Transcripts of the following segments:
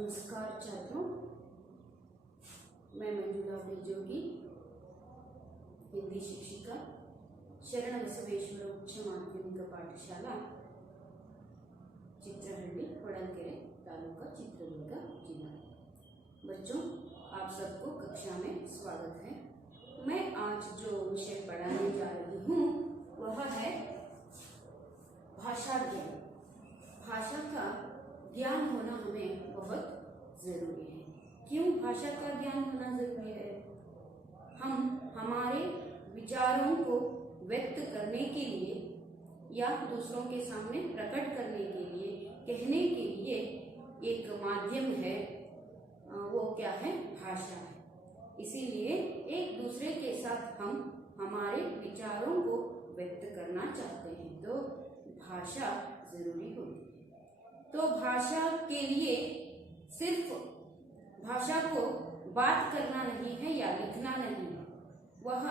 नमस्कार छात्रों, मैं मंजुला जोगी, हिंदी शिक्षिका, शरण बसवेश्वर उच्च माध्यमिक पाठशाला चित्रहಳ್ಳಿ वड़नकेरे तालुका चित्रदुर्ग जिला। बच्चों, आप सबको कक्षा में स्वागत है। मैं आज जो विषय पढ़ाने जा रही हूँ वह है भाषा ज्ञान। भाषा का ज्ञान होना हमें बहुत जरूरी है। क्यों भाषा का ज्ञान होना जरूरी है? हम हमारे विचारों को व्यक्त करने के लिए या दूसरों के सामने प्रकट करने के लिए, कहने के लिए एक माध्यम है, वो क्या है? भाषा है। इसीलिए एक दूसरे के साथ हम हमारे विचारों को व्यक्त करना चाहते हैं तो भाषा जरूरी होती है। तो भाषा के लिए सिर्फ भाषा को बात करना नहीं है या लिखना नहीं है, वह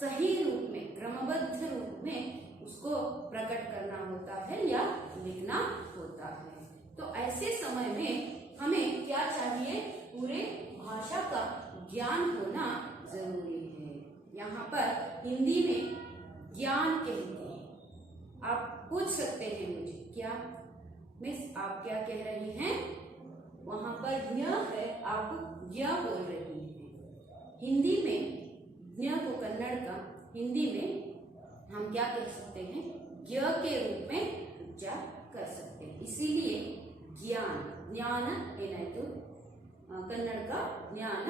सही रूप में, क्रमबद्ध रूप में उसको प्रकट करना होता है या लिखना होता है। तो ऐसे समय में हमें क्या चाहिए? पूरे भाषा का ज्ञान होना जरूरी है। यहाँ पर हिंदी में ज्ञान कहते हैं। आप पूछ सकते हैं मुझे, क्या मिस आप क्या कह रही हैं? वहां पर ज्ञ है, आप ज्ञ बोल रही हैं। हिंदी में ज्ञ को कन्नड़ का हिंदी में हम क्या कह सकते हैं? ज्ञ के रूप में उच्चार कर सकते हैं। इसीलिए ज्ञान, ज्ञान ಏನಾಯ್ತು? कन्नड़ का ज्ञान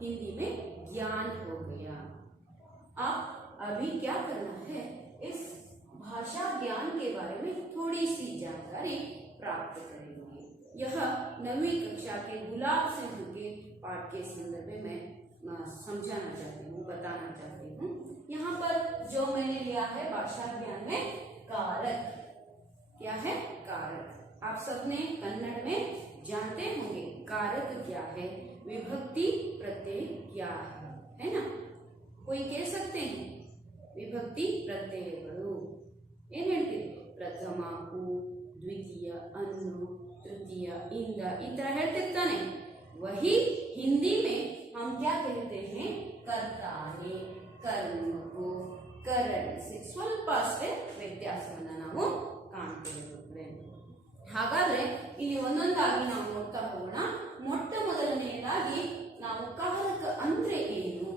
हिंदी में ज्ञान हो गया। अब अभी क्या करना है? इस भाषा ज्ञान के बारे में थोड़ी सी जानकारी प्राप्त करेंगे। यह 9वीं कक्षा के गुलाब सिंह के पाठ के संदर्भ में मैं समझाना चाहती हूँ, बताना चाहती हूँ। यहाँ पर जो मैंने लिया है भाषा ज्ञान में कारक। क्या है? कारक। आप सबने कन्नड़ में जानते होंगे कारक क्या है, विभक्ति प्रत्यय क्या है ना? कोई कह सकते हैं विभक्ति प्रत्ययಗಳು ಏನ್ ಹೇಳ್ತೀವಿ? ಪ್ರಥಮ, ಉ, ದ್ವಿತೀಯ, ಅನ್ನು, तृतीय, इंद, ಈ ತರ ಹೇಳ್ತಿರ್ತಾನೆ। वही हिंदी में हम क्या कहते हैं? कर्ता है, कर्म को करण से ಸ್ವಲ್ಪ ಅಷ್ಟೇ ವ್ಯತ್ಯಾಸವನ್ನ ನಾವು ಕಾಣ್ತೇವೆ। ಹಾಗಾದ್ರೆ ಇಲ್ಲಿ ಒಂದೊಂದಾಗಿ ನಾವು ನೋಡ್ತಾ ಹೋಗೋಣ। ಮೊಟ್ಟ ಮೊದಲನೆಯದಾಗಿ ನಾವು कारक ಅಂದ್ರೆ ಏನು,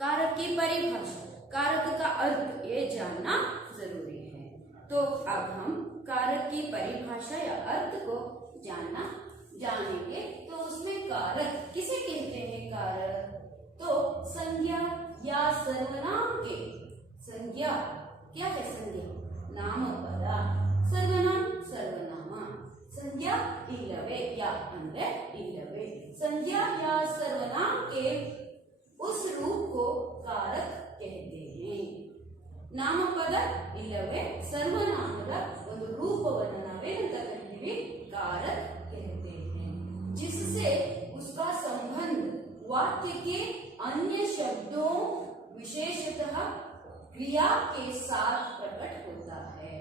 कारक की परिभाषा, कारक का अर्थ ये जानना जरूरी है। तो अब हम कारक की परिभाषा या अर्थ को जानेंगे। तो उसमें कारक किसे कहते हैं? कारक तो संज्ञा या सर्वनाम के, संज्ञा क्या है? संज्ञा नामपद, सर्वनाम सर्वनाम, संज्ञा इल्लवे या अंदर इल्लवे, संज्ञा या सर्वनाम के उस रूप को कारक कहते हैं। ನಾಮಪದ ಇಲ್ಲವೇ ಸರ್ವನಾಮದ ಒಂದು ರೂಪವನ್ನು ನಾವೇನಂತ ಕರಿತೀವಿ? कारक कहते हैं। जिससे उसका संबंध वाक्य के अन्य शब्दों विशेषतः क्रिया के साथ प्रकट होता है।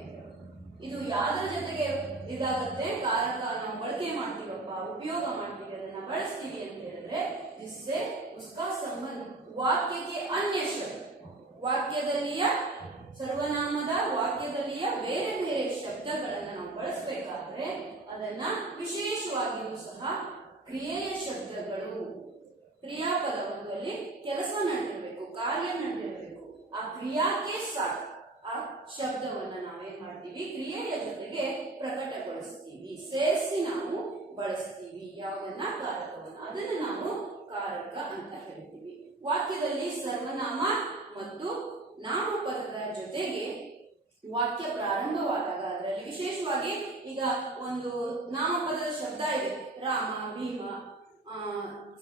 ಇದು ಯಾದರ ಜೊತೆಗೆ ಇದಾಗುತ್ತೆ? ಕಾರಕ ನಾವು ಬಳಕೆ ಮಾಡ್ತೀವಪ್ಪ, ಉಪಯೋಗ ಮಾಡ್ತೀವಿ, ಅದನ್ನ ಬಳಸ್ತೀವಿ ಅಂತ ಹೇಳಿದ್ರೆ जिससे उसका संबंध वाक्य के अन्य शब्द, ವಾಕ್ಯದಲ್ಲಿಯ ಸರ್ವನಾಮದ ವಾಕ್ಯದಲ್ಲಿಯ ಬೇರೆ ಬೇರೆ ಶಬ್ದಗಳನ್ನು ನಾವು ಬಳಸಬೇಕಾದ್ರೆ ಅದನ್ನ ವಿಶೇಷವಾಗಿಯೂ ಸಹ ಕ್ರಿಯೆಯ ಶಬ್ದಗಳು, ಕ್ರಿಯಾಪದ ಒಂದಲ್ಲಿ ಕೆಲಸ ನಡೆದಿರಬೇಕು, ಕಾರ್ಯ ನಡೆದಿರಬೇಕು, ಆ ಕ್ರಿಯಾಕ್ಕೆ ಸಾಥ್ ಆ ಶಬ್ದವನ್ನ ನಾವೇನ್ ಮಾಡ್ತೀವಿ? ಕ್ರಿಯೆಯ ಜೊತೆಗೆ ಪ್ರಕಟಗೊಳಿಸ್ತೀವಿ, ಸೇರಿಸಿ ನಾವು ಬಳಸ್ತೀವಿ ಯಾವುದನ್ನ? ಕಾರಕವನ್ನ। ಅದನ್ನ ನಾವು ಕಾರಕ ಅಂತ ಹೇಳ್ತೀವಿ। ವಾಕ್ಯದಲ್ಲಿ ಸರ್ವನಾಮ ಮತ್ತು ನಾಮಪದದ ಜೊತೆಗೆ ವಾಕ್ಯ ಪ್ರಾರಂಭವಾದಾಗ ಅದರಲ್ಲಿ ವಿಶೇಷವಾಗಿ ಈಗ ಒಂದು ನಾಮಪದದ ಶಬ್ದ ಇದೆ, ರಾಮ, ಭೀಮ,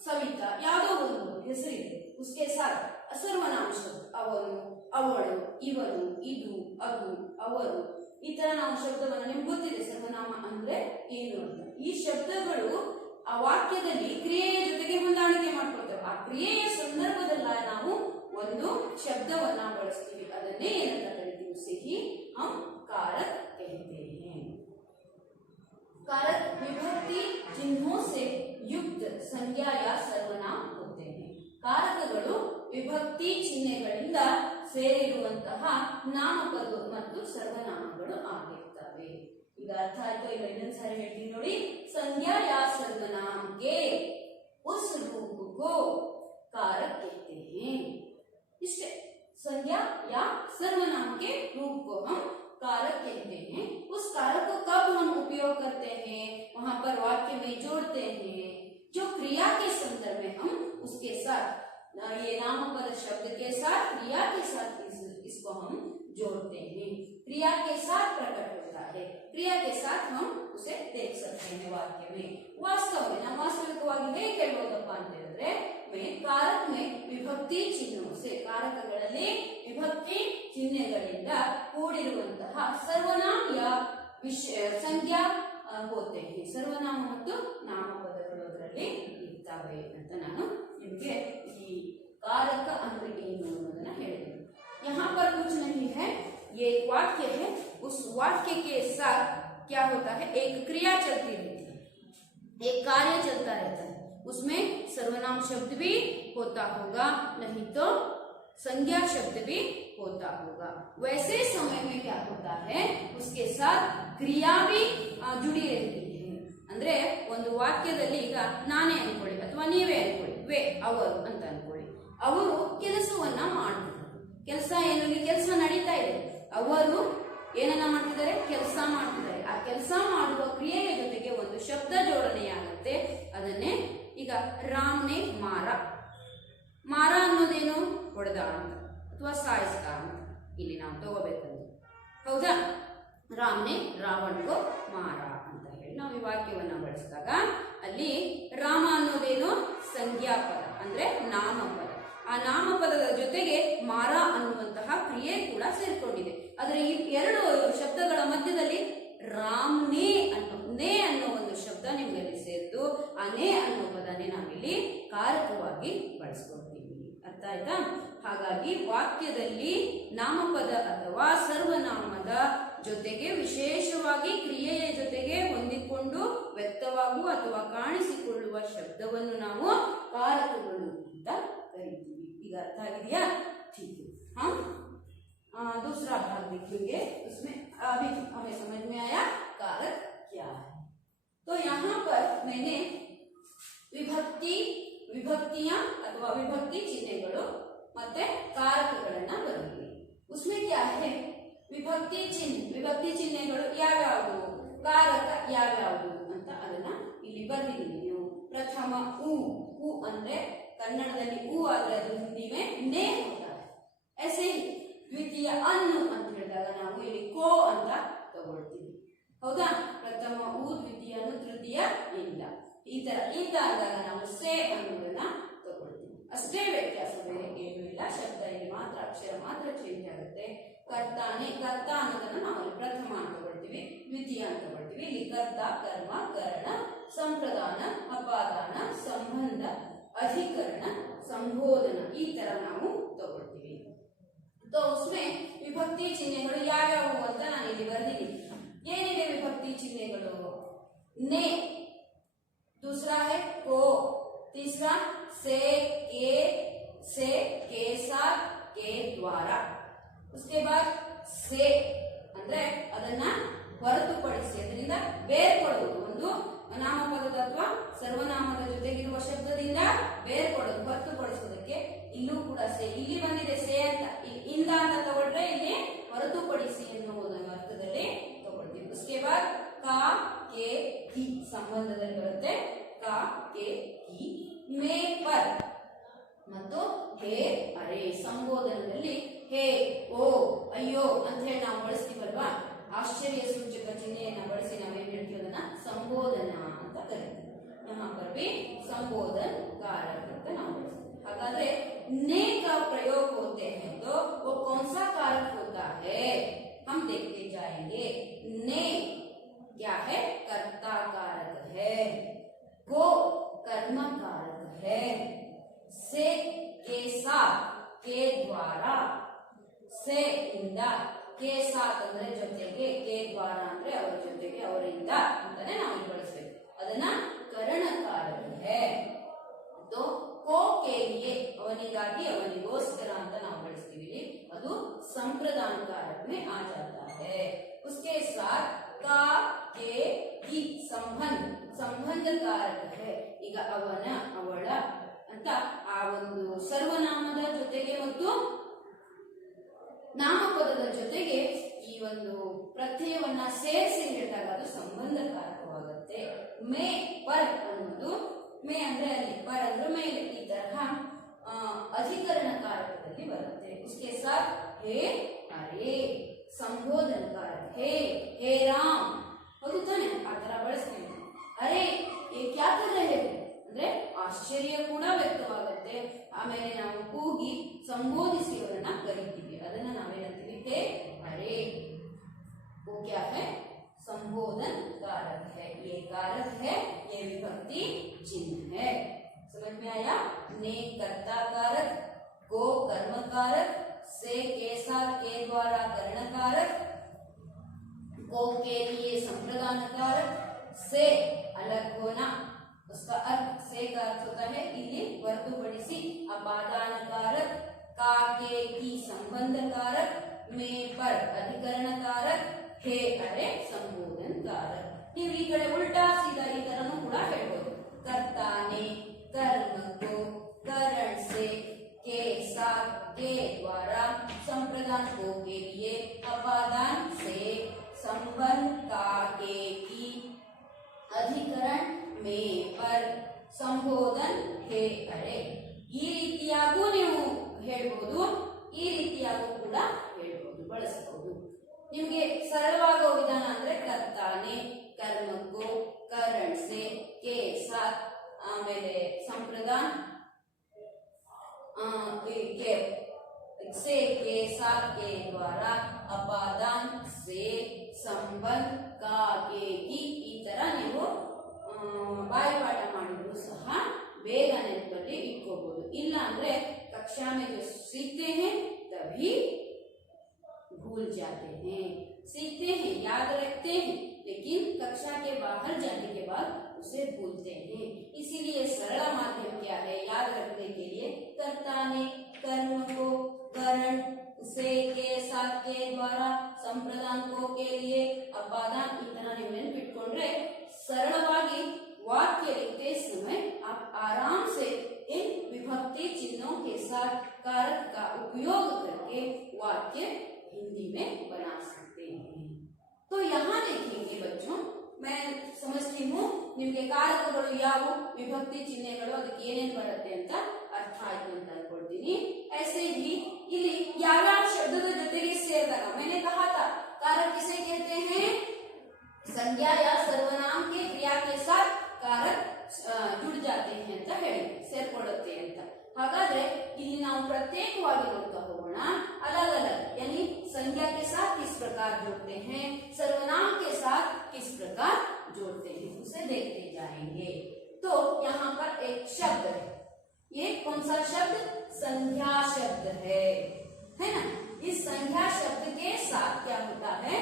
ಸವಿತಾ, ಯಾವುದೋ ಒಂದು ಹೆಸರಿದೆ, उसके साथ ಸರ್ವನಾಮ ಶಬ್ದ, ಅವನು, ಅವಳು, ಇವನು, ಇದು, ಅದು, ಅವರು, ಈ ತರ ನಾವು ಶಬ್ದವನ್ನು, ನಿಮ್ಗೆ ಗೊತ್ತಿದೆ ಸರ್ವನಾಮ ಅಂದ್ರೆ ಏನು ಅಂತ। ಈ ಶಬ್ದಗಳು ಆ ವಾಕ್ಯದಲ್ಲಿ ಕ್ರಿಯೆಯ ಜೊತೆಗೆ ಹೊಂದಾಣಿಕೆ ಮಾಡ್ಕೊಳ್ತೇವೆ। ಆ ಕ್ರಿಯೆಯ ಸಂದರ್ಭದಲ್ಲ ನಾವು ಒಂದು ಶಬ್ದವನ್ನ ಬಳಸ್ತೀವಿ, ಅದನ್ನೇ ಏನಂತ ಕರಿತೀವಿ? ಸಿಹಿ ಹಮ್ कारक कहते हैं। कारक विभक्ति चिन्हों से युक्त संज्ञा या सर्वनाम होते हैं. ಕಾರಕಗಳು ವಿಭಕ್ತಿ ಚಿಹ್ನೆಗಳಿಂದ ಸೇರಿರುವಂತಹ ನಾಮಪದ ಮತ್ತು ಸರ್ವನಾಮಗಳು ಆಗಿರ್ತವೆ. ಈಗ ಅರ್ಥ ಆಯ್ತು. ಈಗ ಇನ್ನೊಂದು ಸಾರಿ ಹೇಳ್ತೀನಿ ನೋಡಿ. संज्ञा या सर्वनाम के उस रूप को कारक कहते हैं. इष्टे संज्ञा या सर्वनाम के रूप को हम कारक कहते हैं. उस कारक को कब हम उपयोग करते हैं? वहां पर वाक्य में जोड़ते हैं. जो क्रिया के संदर्भ में हम उसके साथ ये नामपद शब्द के साथ क्रिया के साथ इसको हम जोड़ते हैं. क्रिया के साथ प्रकट होता है. क्रिया के साथ हम उसे देख सकते हैं वाक्य में. वास्तव में ನಾವು ವಾಸ್ತವಿಕವಾಗಿ ಹೇಗೆ ಹೇಳಬಹುದಪ್ಪ ಅಂತ ಹೇಳಿದ್ರೆ कारक में विभक्ति चिन्हों से कारकಗಳಲ್ಲಿ ವಿಭಕ್ತಿ ಚಿಹ್ನೆಗಳಿಂದ ಕೂಡಿರುವಂತಹ ಸರ್ವನಾಮ या ಸಂಜ್ಞಾ ಹೋತೆ हैं. ಸರ್ವನಾಮ ಮತ್ತು ನಾಮಪದಗಳು ಅದರಲ್ಲಿ ಇರ್ತವೆ ಅಂತ ನಾನು ನಿಮಗೆ ಈ कारक ಅಂದ್ರೆ ಏನು ಅನ್ನೋದನ್ನ ಹೇಳಿದೆ. यहाँ पर कुछ नहीं है. ये एक वाक्य है. उस वाक्य के साथ क्या होता है? एक क्रिया चलती रहती है, एक कार्य चलता रहता है. उसमें सर्वनाम शब्द भी होता होगा, नहीं तो संज्ञा शब्द भी होता होगा. वैसे समय में क्या होता है? उसके साथ क्रिया भी जुड़ी रहती है. ಅಂದ್ರೆ ಒಂದು ವಾಕ್ಯದಲ್ಲಿ ಈಗ ನಾನೇ ಅನ್ಕೊಳ್ಳಿ ಅಥವಾ ನೀವೇ ಅನ್ಕೊಳ್ಳಿ, ವೇ ಅವರು ಅಂತ ಅನ್ಕೊಳ್ಳಿ. ಅವರು ಕೆಲಸವನ್ನ ಮಾಡ್ತಿದ್ದಾರೆ. ಕೆಲಸ ಏನು? ಕೆಲಸ ನಡೀತಾ ಇದೆ. ಅವರು ಏನನ್ನ ಮಾಡ್ತಿದ್ದಾರೆ? ಕೆಲಸ ಮಾಡ್ತಿದ್ದಾರೆ. ಆ ಕೆಲಸ ಮಾಡುವ ಕ್ರಿಯೆಯ ಜೊತೆಗೆ ಒಂದು ಶಬ್ದ ಜೋಡಣೆಯಾಗುತ್ತೆ. ಅದನ್ನೇ ಈಗ ರಾಮ್ನೆ ಮಾರ. ಮಾರ ಅನ್ನೋದೇನು? ಹೊಡೆದ ಅಂತ ಅಥವಾ ಸಾಯಿಸ್ದ ಅಂತ ಇಲ್ಲಿ ನಾವು ತಗೋಬೇಕಂತ. ಹೌದಾ? ರಾಮ್ನೆ ರಾವಣಗೋ ಮಾರ ಅಂತ ಹೇಳಿ ನಾವು ಈ ವಾಕ್ಯವನ್ನ ಬಳಸಿದಾಗ ಅಲ್ಲಿ ರಾಮ ಅನ್ನೋದೇನು? ಸಂಜ್ಞಾಪದ ಅಂದ್ರೆ ನಾಮಪದ. ಆ ನಾಮಪದದ ಜೊತೆಗೆ ಮಾರ ಅನ್ನುವಂತಹ ಕ್ರಿಯೆ ಕೂಡ ಸೇರ್ಕೊಂಡಿದೆ. ಆದರೆ ಈ ಎರಡು ಶಬ್ದಗಳ ಮಧ್ಯದಲ್ಲಿ ರಾಮ್ನೇ ಅನ್ನೋ ಒಂದು ಶಬ್ದ ನಿಮ್ಮಲ್ಲಿ ಸೇರಿದ್ದು ಆ ನೇ ಅನ್ನೋ ಪದನೇ ನಾವಿಲ್ಲಿ ಕಾರಕವಾಗಿ ಬಳಸ್ಕೊಳ್ತೀವಿ. ಅರ್ಥ ಆಯ್ತಾ? ಹಾಗಾಗಿ ವಾಕ್ಯದಲ್ಲಿ ನಾಮಪದ ಅಥವಾ ಸರ್ವನಾಮದ ಜೊತೆಗೆ ವಿಶೇಷವಾಗಿ ಕ್ರಿಯೆಯ ಜೊತೆಗೆ ಹೊಂದಿಕೊಂಡು ವ್ಯಕ್ತವಾಗುವ ಅಥವಾ ಕಾಣಿಸಿಕೊಳ್ಳುವ ಶಬ್ದವನ್ನು ನಾವು ಕಾರಕಗಳು ಅಂತ ಕರಿತೀವಿ. ಈಗ अर्थ आ गया? ठीक है. हम दूसरा भाग देखेंगे. उसमें अभी हमें समझ में आया कारक क्या है. तो यहाँ पर मैंने ವಿಭಕ್ತಿಯ ಅಥವಾ ವಿಭಕ್ತಿ ಚಿಹ್ನೆಗಳು ಮತ್ತೆ ಕಾರಕಗಳನ್ನ ಬರೆದಿದೆ. उसमें क्या है? ವಿಭಕ್ತಿ ಚಿಹ್ನೆಗಳು ಯಾವ್ಯಾವುದು, ಕಾರಕ ಯಾವ್ಯಾವುದು ಅಂತ ಅದನ್ನ ಇಲ್ಲಿ ಬರೆದಿದ್ದೀನಿ. ನೀವು ಪ್ರಥಮ ಉ ಅಂದ್ರೆ ಕನ್ನಡದಲ್ಲಿ ಉ ಆದ್ರೆ ಅದು ಹಿಂದಿ में ನೇ होता है. ऐसे ही ದ್ವಿತೀಯ ಅನ್ನು ಅಂತ ಹೇಳಿದಾಗ ನಾವು ಇಲ್ಲಿ ಕೋ ಅಂತ ತಗೊಳ್ತೀವಿ. ಹೌದಾ? ಪ್ರಥಮ ಉ, ದ್ವಿತೀಯ ಅನ್ನು, ತೃತೀಯ ಇಲ್ಲ. ಈ ತರ ಇಂದ ಆದಾಗ ನಾವು ಸೇ ಅನ್ನೋದನ್ನ ತಗೊಳ್ತೀವಿ. ಅಷ್ಟೇ ವ್ಯತ್ಯಾಸ, ಬೇರೆ ಏನು ಇಲ್ಲ. ಶಬ್ದ ಇಲ್ಲಿ ಮಾತ್ರ ಅಕ್ಷರ ಮಾತ್ರ ಚೇಂಜ್ ಆಗುತ್ತೆ. ಕರ್ತಾನೆ, ಕರ್ತ ಅನ್ನೋದನ್ನ ನಾವು ಅಲ್ಲಿ ಪ್ರಥಮ ಅಂತ ತಗೊಳ್ತೀವಿ, ದ್ವಿತೀಯ ಅಂತ ತಗೊಳ್ತೀವಿ. ಇಲ್ಲಿ ಕರ್ತ, ಕರ್ಮ, ಕರಣ, ಸಂಪ್ರದಾನ, ಅಪಾದಾನ, ಸಂಬಂಧ, ಅಧಿಕರಣ, ಸಂಬೋಧನ ಈ ತರ ನಾವು ತಗೊಳ್ತೀವಿ. तो उसमें विभक्ति ಚಿಹ್ನೆಗಳು ಯಾವ್ಯಾವು ಅಂತ ನಾನು ಇಲ್ಲಿ ಬರೆದಿದ್ದೀನಿ. ಏನಿದೆ ವಿಭಕ್ತಿ ಚಿಹ್ನೆಗಳು? ने, दूसरा है को, तीसरा से, के साथ, के द्वारा. उसके बाद से ಅಂದ್ರೆ ಅದನ್ನ ಹೊರತುಪಡಿಸಿ, ಅದರಿಂದ ಬೇರ್ಪಡುವುದು. ಒಂದು ನಾಮಪದದ ಅಥವಾ ಸರ್ವನಾಮದ ಜೊತೆಗಿರುವ ಶಬ್ದದಿಂದ ಬೇರ್ಪಡೋದು, ಹೊರತುಪಡಿಸುವುದಕ್ಕೆ. ಇಲ್ಲೂ ಕೂಡ ಸೇ, ಇಲ್ಲಿ ಬಂದಿದೆ ಸೇ ಅಂತ, ಇಂದ ಅಂತ ತಗೊಂಡ್ರೆ ಇಲ್ಲಿ ಹೊರತುಪಡಿಸಿ ಎನ್ನುವ ಅರ್ಥದಲ್ಲಿ ತಗೊಳ್ತೀವಿ. उसके बाद का, के, की ಸಂಬಂಧದಲ್ಲಿ ಬರುತ್ತೆ. का, के, की. ಮೇ, ಪರ್ ಮತ್ತು ಹೇ, ಅರೆ ಸಂಬೋಧನದಲ್ಲಿ ಹೇ, ಓ, ಅಯ್ಯೋ ಅಂತ ಹೇಳಿ ನಾವು ಬಳಸ್ತೀವಲ್ವಾ? ಆಶ್ಚರ್ಯ ಸೂಚಕ ಚಿಹ್ನೆಯನ್ನ ಬಳಸಿ ನಾವೇನ್ ಹೇಳ್ತೀವಿ? ಅದನ್ನ ಸಂಬೋಧನ ಅಂತ ಕರೀತೀವಿ. यहाँ पर भी संबोधन कारक ಅಂತ ನಾವು ಬಳಸ್ತೀವಿ. हालांकि ने का प्रयोग होते हैं तो वो कौन सा कारक होता है हम देखते जाएंगे. ने क्या है? कर्ता कारक है. को कर्म कारक है. से के साथ, के द्वारा, से इंदा, ಕೆ ಸಾತ್ ಅಂದ್ರೆ ಜೊತೆಗೆ, ಕೆ ದ್ವಾರ ಅಂದ್ರೆ ಅವರ ಜೊತೆಗೆ, ಅವರಿಂದ ಅಂತಾನೆ ನಾವು ಇಲ್ಲಿ ಬಳಸಬೇಕು. ಅದನ್ನ ಕರಣಕಾರಕ ಹೈ. तो को के लिए ಅವನಿಗಾಗಿ, ಅವನಿಗೋಸ್ಕರ ಅಂತ ನಾವು ಬಳಸ್ತೀವಿ ಇಲ್ಲಿ. ಅದು संप्रदान कारक में आ जाता है. उसके साथ का के की संबंध, संबंध कारक है. ಈಗ ಅವನ, ಅವಳ ಅಂತ ಆ ಒಂದು ಸರ್ವನಾಮದ ಜೊತೆಗೆ ಮತ್ತು ನಾಮಪದದ ಜೊತೆಗೆ ಈ ಒಂದು ಪ್ರತ್ಯಯವನ್ನ ಸೇರಿಸಿ ಹೇಳಿದಾಗ ಅದು ಸಂಬಂಧಕಾರಕವಾಗುತ್ತೆ. ಮೇ ಪರ್ ಅನ್ನೋದು, ಮೇ ಅಂದ್ರೆ ಅಲ್ಲಿ, ಪರ್ ಅಂದ್ರೆ ಮೇಲೆ, ಈ ತರಹ ಅಧಿಕರಣ ಕಾರಕದಲ್ಲಿ ಬರುತ್ತೆ. उसके साथ हे अरे संबोधन कारक, हे राम, ಹೌದು ತಾನೆ, ಆ ತರ ಬಳಸ್ತೀವಿ. ಅರೆ ये क्या कर रहे हो ಅಂದ್ರೆ ಆಶ್ಚರ್ಯ ಕೂಡ ವ್ಯಕ್ತವಾಗುತ್ತೆ. ಆಮೇಲೆ ನಾವು ಕೂಗಿ ಸಂಬೋಧಿಸಿ ಅವರನ್ನ ಕರೀತೀವಿ, ಅದನ್ನ ನಾವೇನಂತೀವಿ, ಹೇ ಅರೆ. वो क्या है, संबोधन कारक है. ये कारक है, ये विभक्ति चिन्ह है. समझ में आया? ने कर्ता कारक, को कर्म कारक, से के साथ के द्वारा कर्ण कारक, को के लिए संप्रदान कारक, से अलग होना, उसका अर्थ, से का अर्थ होता है ಇಲ್ಲಿ ಹೊರತುಪಡಿಸಿ, ಅಪಾದಾನ कारक, का के की संबंध कारक, में पर अधिकरण कारक, हे अरे संबोधन कारक. ನೀವು ಈ ಕಡೆ ಉಲ್ಟಾ ಸೀದಾ ಈ ತರನು ಕೂಡ ಹೇಳ್ಬೋದು. कर्ता ने कर्म को करण से, के साथ के द्वारा, संप्रदान को के लिए, अपादान से, संबंध का के की, अधिकरण में पर, संबोधन हे अरे. ಈ ರೀತಿಯಾಗೂ ನೀವು ಹೇಳ್ಬೋದು, ಈ ರೀತಿಯಾಗೂ ಕೂಡ ಹೇಳ್ಬೋದು, ಬಳಸಬಹುದು. ನಿಮಗೆ ಸರಳವಾಗುವ ವಿಧಾನ ಅಂದ್ರೆ ಕರ್ತಾನೆ, ಕರ್ಮಕ್ಕೂ, ಕರಣ ಸೆ, ಕೆ ಸಾತ್, ಆಮೇಲೆ ಸಂಪ್ರದಾನ, से के साथ के द्वारा, अपादान से, संबंध का के की, ಈ ತರ ನೀವು ಬಾಯಿಪಾಠ ಮಾಡಿದ್ರು ಸಹ ಬೇಗ ನೆನಪಲ್ಲಿ ಇಟ್ಕೋಬಹುದು. ಇಲ್ಲ ಅಂದ್ರೆ कक्षा में जो सीखते हैं तभी भूल जाते हैं. सीखते हैं, याद रखते हैं, लेकिन कक्षा के बाहर जाने के बाद उसे भूलते हैं. इसीलिए सरल माध्यम क्या है याद रखने के लिए, कर्ता ने कर्म को करण से, के साथ के द्वारा, संप्रदान को के लिए, अपादान, इतना ನೀವು ನೆನಪಿಟ್ಕೊಂಡ್ರೆ सरलವಾಗಿ वाक्य लिखते समय आप आराम से इन विभक्ति चिन्हों के साथ कारक का उपयोग करके वाक्य हिंदी में बना सकते हैं. तो यहाँ देखिए बच्चों, मैं समझती हूँ ನಿಮಗೆ ಕಾರಕಗಳು ಯಾವುವು, ವಿಭಕ್ತಿ ಚಿಹ್ನೆಗಳು, ಅದಕ್ಕೆ ಏನೇನು ಬರುತ್ತೆ ಅಂತ ಅರ್ಥ ಆಯ್ತು ಅಂತ ಅನ್ಕೊಳ್ತೀನಿ. ऐसे ही ಇಲ್ಲಿ ಯಾವ್ಯಾವ ಶಬ್ದದ ಜೊತೆಗೆ ಸೇರಿದಾಗ, मैंने कहा था कारक किसे कहते हैं, संज्ञा या सर्वनाम के क्रिया के साथ कारक जुड़ जाते हैं ಅಂತ ಹೇಳಿ, ಸೇರ್ಕೊಳ್ಳುತ್ತೆ ಅಂತ. ಹಾಗಾದ್ರೆ ಇಲ್ಲಿ ನಾವು ಪ್ರತ್ಯೇಕವಾಗಿ ನೋಡ್ತಾ ಹೋಗೋಣ. अलग अलग यानी संज्ञा के साथ किस प्रकार जोड़ते हैं, सर्वनाम के साथ किस प्रकार जोड़ते हैं, उसे देखते जाएंगे. तो यहाँ पर एक शब्द है, ये कौन सा शब्द, संज्ञा शब्द है ना. इस संज्ञा शब्द के साथ क्या होता है,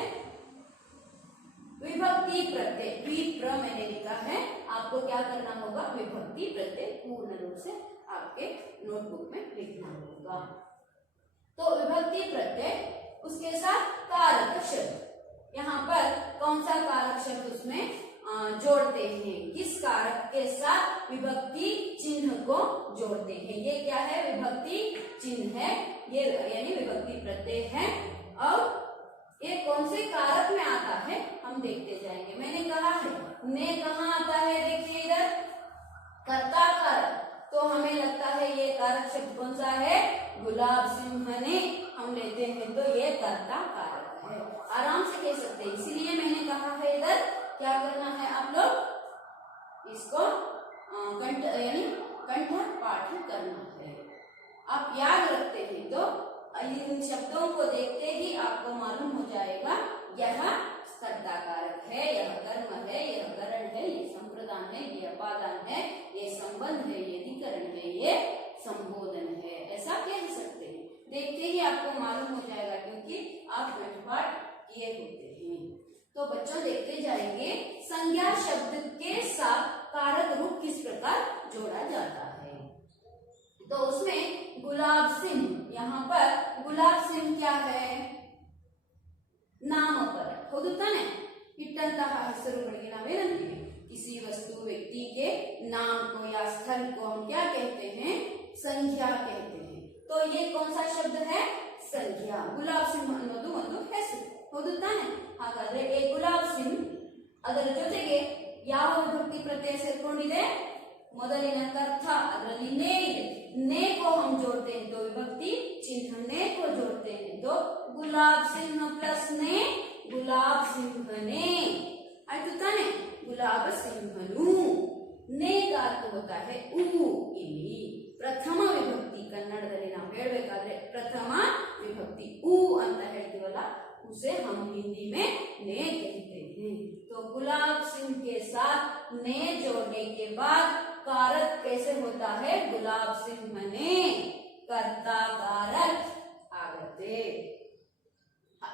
विभक्ति प्रत्यय, विप्र मैंने लिखा है, आपको क्या करना होगा, विभक्ति प्रत्यय पूर्ण रूप से आपके नोटबुक में लिखना होगा. तो विभक्ति प्रत्यय, उसके साथ कारक शब्द, यहाँ पर कौन सा कारक शब्द उसमें जोड़ते हैं, किस कारक के साथ विभक्ति चिन्ह को जोड़ते हैं. ये क्या है, विभक्ति चिन्ह है, ये यानी विभक्ति प्रत्यय है. और ये कौन से कारक में आता है हम देखते जाएंगे. मैंने कहा है ने कहाँ आता है, देखिए इधर कर्ता कारक, तो हमें लगता है ये कारक शब्द कौन सा है, गुलाब सिंह ने, हम लेते हैं तो ये कर्ता कारक है, आराम से कह सकते हैं. इसीलिए मैंने कहा है इधर क्या करना है, आप लोग इसको कंठ यानी कंठ पाठ करना है. आप याद रखते हैं तो इन शब्दों को देखते ही आपको मालूम हो जाएगा यह कर्ता कारक है, यह कर्म है, यह करण है, ये संप्रदान है, ये अपादान है, ये संबंध है, ये अधिकरण है, ये संबोधन है. ऐसा कह सकते हैं, देखते ही आपको मालूम हो जाएगा, क्योंकि आप कंठपाठ ये होते हैं। तो बच्चों देखते जाएंगे संज्ञा शब्द के साथ कारक रूप किस प्रकार जोड़ा जाता है। तो उसमें गुलाब सिंह, यहाँ पर गुलाब सिंह क्या है, ನಾಮಪದ ಹೌದು ತಾನೆ। ಇಟ್ಟಂತಹ ಹೆಸರುಗಳಿಗೆ ನಾವೇನಂತೀವಿ, किसी वस्तु व्यक्ति के नाम को या स्थल को हम क्या कहते हैं, संज्ञा कहते हैं। तो ये कौन सा शब्द है, संज्ञा। ಗುಲಾಬ್ ಸಿಂಹ ಅನ್ನೋದು ಒಂದು ಹೆಸರು ಹೌದು ತಾನೆ। ಹಾಗಾದ್ರೆ ಈ ಗುಲಾಬ್ ಸಿಂಗ್ ಅದರ ಜೊತೆಗೆ ಯಾವ ವಿಭಕ್ತಿ ಪ್ರತ್ಯಯ ಸೇರ್ಕೊಂಡಿದೆ, ಮೊದಲಿನ ಕರ್ತ ಅದರಲ್ಲಿ ನೇ ಇದೆ, ने को हम जोड़ते हैं तो विभक्ति चिन्ह ने को जोड़ते हैं तो गुलाब सिंह प्लस ने गुलाब सिंहने आयतु ताने। गुलाब सिंहनु ने का अर्थ होता है ऊ, ಇಲ್ಲಿ ಪ್ರಥಮ ವಿಭಕ್ತಿ ಕನ್ನಡದಲ್ಲಿ ನಾವು ಹೇಳಬೇಕಾದ್ರೆ ಪ್ರಥಮ ವಿಭಕ್ತಿ ऊ ಅಂತ ಹೇಳ್ತೀವಲ್ಲ, उसे हम हिंदी में ने कहते हैं। तो गुलाब सिंह के साथ ने जोड़ने के बाद कारक कैसे होता है, गुलाब सिंह ने कर्ता कारक आगते।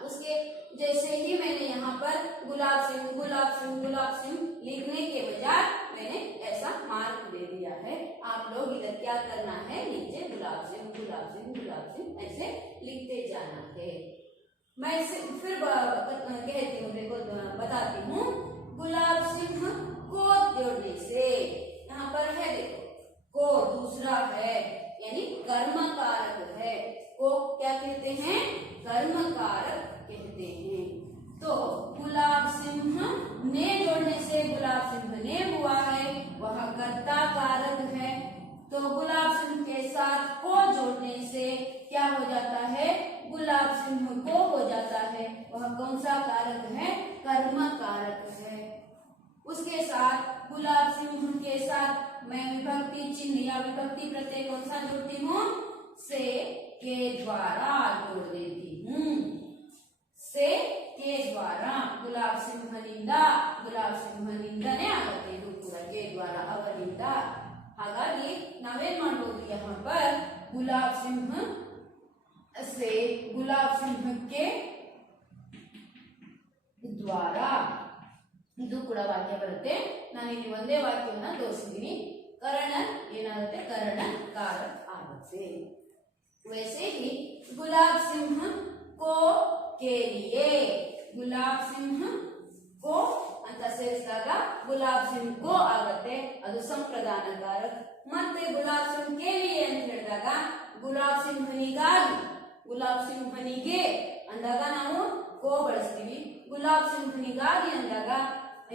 उसके जैसे ही मैंने यहाँ पर गुलाब सिंह गुलाब सिंह गुलाब सिंह लिखने के बजाय मैंने ऐसा मार्क दे दिया है। आप लोग इधर क्या करना है, नीचे गुलाब सिंह गुलाब सिंह गुलाब सिंह ऐसे लिखते जाना है। मैं इसे फिर कहती हूँ, देखो बताती हूँ। गुलाब सिंह को जोड़ने से यहाँ पर है, देखो को दूसरा है यानी कर्म कारक है, को क्या कहते हैं, कर्म कारक कहते हैं। तो गुलाब सिंह ने जोड़ने से गुलाब सिंह ने हुआ है, वह कर्ता कारक है। तो गुलाब सिंह के साथ को जोड़ने से क्या हो जाता है, गुलाब सिंह को हो जाता है, वह कौन सा कारक है, कर्म कारक है। उसके साथ गुलाब सिंह के साथ मैं विभक्ति चिन्ह या विभक्ति प्रत्यय कौन सा जोड़ती हूँ, से के द्वारा जोड़ देती हूँ। से के द्वारा गुलाब सिंहनिंದ ಗುಲಾಬ್ ಸಿಂಹನಿಂದನೇ ಆಗುತ್ತೆ, ಇದು ಕೂಡ के द्वारा ಅವನಿಂದ। ಹಾಗಾಗಿ ನಾವೇನ್ ಮಾಡಬಹುದು, यहाँ पर गुलाब सिंह से गुलाब सिंह के द्वारा ಇದು ಕೂಡ ವಾಕ್ಯ ಬರುತ್ತೆ। ನಾನು ಇಲ್ಲಿ ಒಂದೇ ವಾಕ್ಯವನ್ನ ತೋರಿಸಿದ್ದೀನಿ। ಕರಣ ಏನಾಗುತ್ತೆ, ಕರಣ कारक ಆಗುತ್ತೆ। वैसे ही गुलाब सिंह को के लिए गुलाब सिंह को ಅಂತ ಸೇರಿಸಿದಾಗ ಗುಲಾಬ್ ಸಿಂಗ್ को ಆಗುತ್ತೆ, ಅದು ಸಂಪ್ರದಾನ कारक। ಮತ್ತೆ ಗುಲಾಬ್ ಸಿಂಗ್ के लिए ಅಂತ ಹೇಳಿದಾಗ ಗುಲಾಬ್ ಸಿಂಹನಿಗಾಗಿ ಗುಲಾಬ್ ಸಿಂಹನಿಗೆ ಅಂದಾಗ ನಾವು को ಬಳಸ್ತೀವಿ, ಗುಲಾಬ್ ಸಿಂಹನಿಗಾಗಿ ಅಂದಾಗ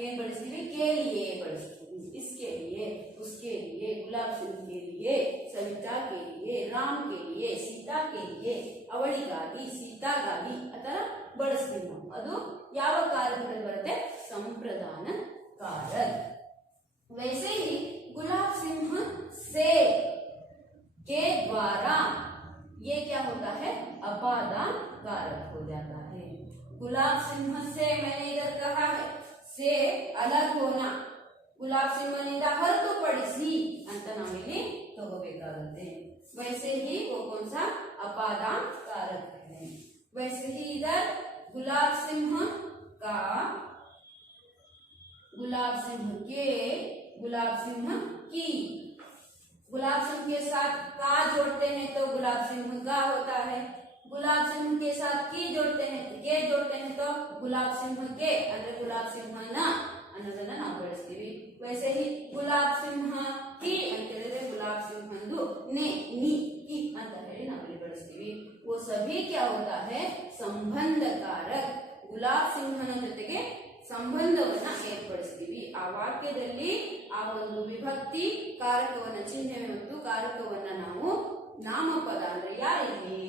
ಏನ್ ಬಳಸ್ತೀವಿ, के लिए ಬಳಸ್ತೀವಿ। इसके लिए उसके लिए गुलाब सिंह के लिए सविता के लिए राम के लिए सीता के लिए ಅವಳಿಗಾಗಿ ಸೀತಾಗಾಗಿ ಆತರ ಬಳಸ್ತೀವಿ ನಾವು। ಅದು ಯಾವ ಕಾರಕದಲ್ಲಿ ಬರುತ್ತೆ, ಸಂಪ್ರದಾನ कारक। वैसे ही गुलाब सिंह से के द्वारा ये क्या होता है, अपादान कारक हो जाता है। गुलाब सिंह से मैंने इधर कहा है, से अलग होना, गुलाब सिंहनिಂದ ಹೊರತುಪಡಿಸಿ ಅಂತ ನಾವಿಲ್ಲಿ ತಗೋಬೇಕಾಗುತ್ತೆ। वैसे ही वो कौन सा अपादान कारक है। वैसे ही इधर गुलाब सिंह का गुलाब सिंह के गुलाब सिंह की गुलाब सिंह के साथ का जोड़ते हैं तो गुलाब सिंह का होता है। गुलाब सिंह के साथ की जोड़ते हैं, के जोड़ते हैं तो गुलाब सिंह के ಅಂದ್ರೆ गुलाब सिंहನ ಅನ್ನೋದನ್ನ ನಾವು ಬಳಸ್ತೀವಿ। वैसे ही गुलाब सिंह की ಅಂತ ಹೇಳಿದ್ರೆ गुलाब सिंहಂದು ने नी की ಅಂತ ಹೇಳಿ ನಾವು ಇಲ್ಲಿ ಬಳಸ್ತೀವಿ। वो सभी क्या होता है, ಸಂಬಂಧ कारक। गुलाब सिंहನ ಜೊತೆಗೆ ಸಂಬಂಧವನ್ನ ಏರ್ಪಡಿಸ್ತೀವಿ। ಆ ವಾಕ್ಯದಲ್ಲಿ ಆ ಒಂದು ವಿಭಕ್ತಿ ಕಾರಕವನ್ನ ಚಿಹ್ನೆ ಮತ್ತು ಕಾರಕವನ್ನ ನಾವು ನಾಮಪದ ಅಂದ್ರೆ ಯಾರಿಗೆ,